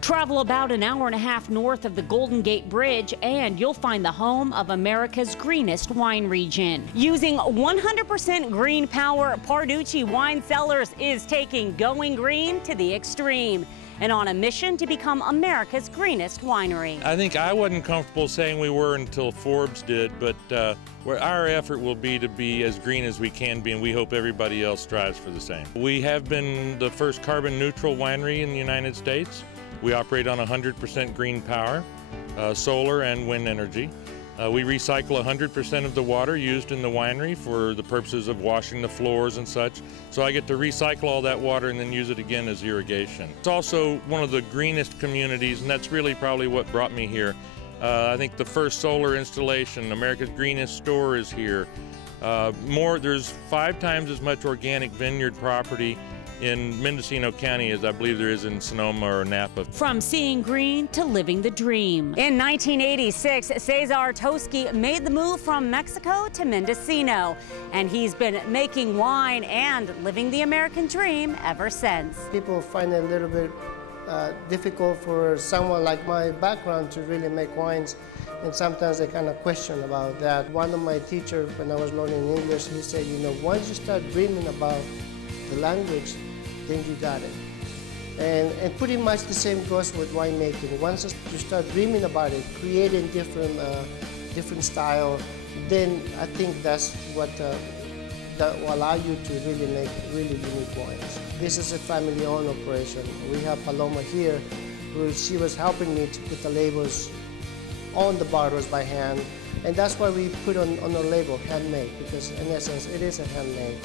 Travel about an hour and a half north of the Golden Gate Bridge and you'll find the home of America's greenest wine region. Using 100% green power, Parducci Wine Cellars is taking going green to the extreme and on a mission to become America's greenest winery. I think I wasn't comfortable saying we were until Forbes did, but our effort will be to be as green as we can be, and we hope everybody else strives for the same. We have been the first carbon neutral winery in the United States. We operate on 100% green power, solar and wind energy. We recycle 100% of the water used in the winery for the purposes of washing the floors and such. So I get to recycle all that water and then use it again as irrigation. It's also one of the greenest communities, and that's really probably what brought me here. I think the first solar installation, America's greenest store, is here. There's 5 times as much organic vineyard property in Mendocino County as I believe there is in Sonoma or Napa. From seeing green to living the dream. In 1986, Cesar Toxqui made the move from Mexico to Mendocino, and he's been making wine and living the American dream ever since. People find it a little bit difficult for someone like my background to really make wines, and sometimes they kind of question about that. One of my teachers, when I was learning English, he said, you know, once you start dreaming about the language, then you got it. And pretty much the same goes with winemaking. Once you start dreaming about it, creating different style, then I think that's what that will allow you to really make really unique wines. This is a family-owned operation. We have Paloma here, who she was helping me to put the labels on the bottles by hand, and that's why we put on the label handmade, because in essence it is a handmade.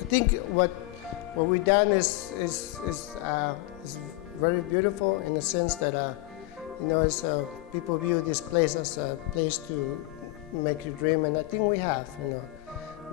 I think what we've done is very beautiful in the sense that you know, people view this place as a place to make you dream, and I think we have. You know,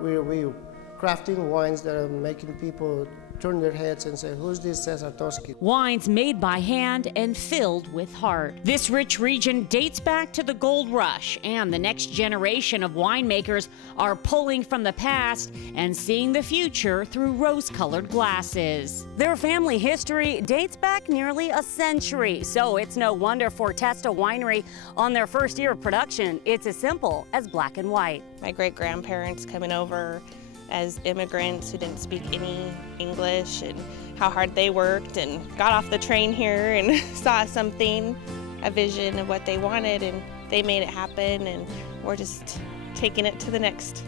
we're crafting wines that are making people turn their heads and say, who's this Cesar Toxqui? Wines made by hand and filled with heart. This rich region dates back to the gold rush, and the next generation of winemakers are pulling from the past and seeing the future through rose-colored glasses. Their family history dates back nearly a century, so it's no wonder for Testa Winery, on their first year of production, it's as simple as black and white. My great-grandparents coming over as immigrants who didn't speak any English, and how hard they worked and got off the train here and saw something, a vision of what they wanted, and they made it happen, and we're just taking it to the next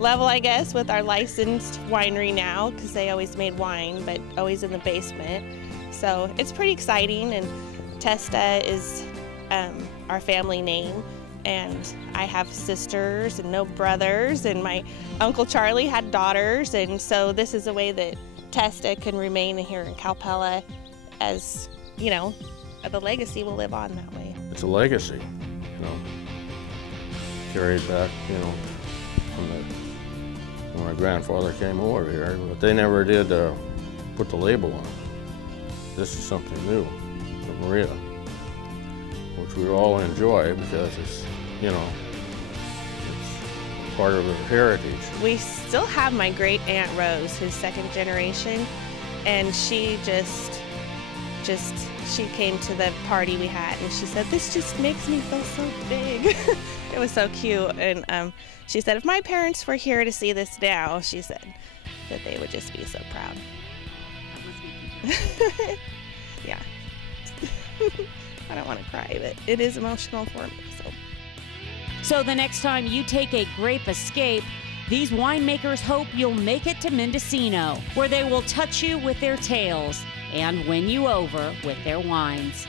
level, I guess, with our licensed winery now, because they always made wine, but always in the basement. So it's pretty exciting, and Testa is our family name. And I have sisters and no brothers, and my Uncle Charlie had daughters, and so this is a way that Testa can remain here in Calpella, as, you know, the legacy will live on that way. It's a legacy, you know, carried back, you know, when my grandfather came over here, but they never did put the label on. This is something new from Maria, which we all enjoy because it's, you know, it's part of the heritage. We still have my great Aunt Rose, who's second generation, and she she came to the party we had, and she said, "This just makes me feel so big." It was so cute, and she said, if my parents were here to see this now, she said that they would just be so proud. Yeah. I don't want to cry, but it is emotional for me. So the next time you take a Grape Escape, these winemakers hope you'll make it to Mendocino, where they will touch you with their tales and win you over with their wines.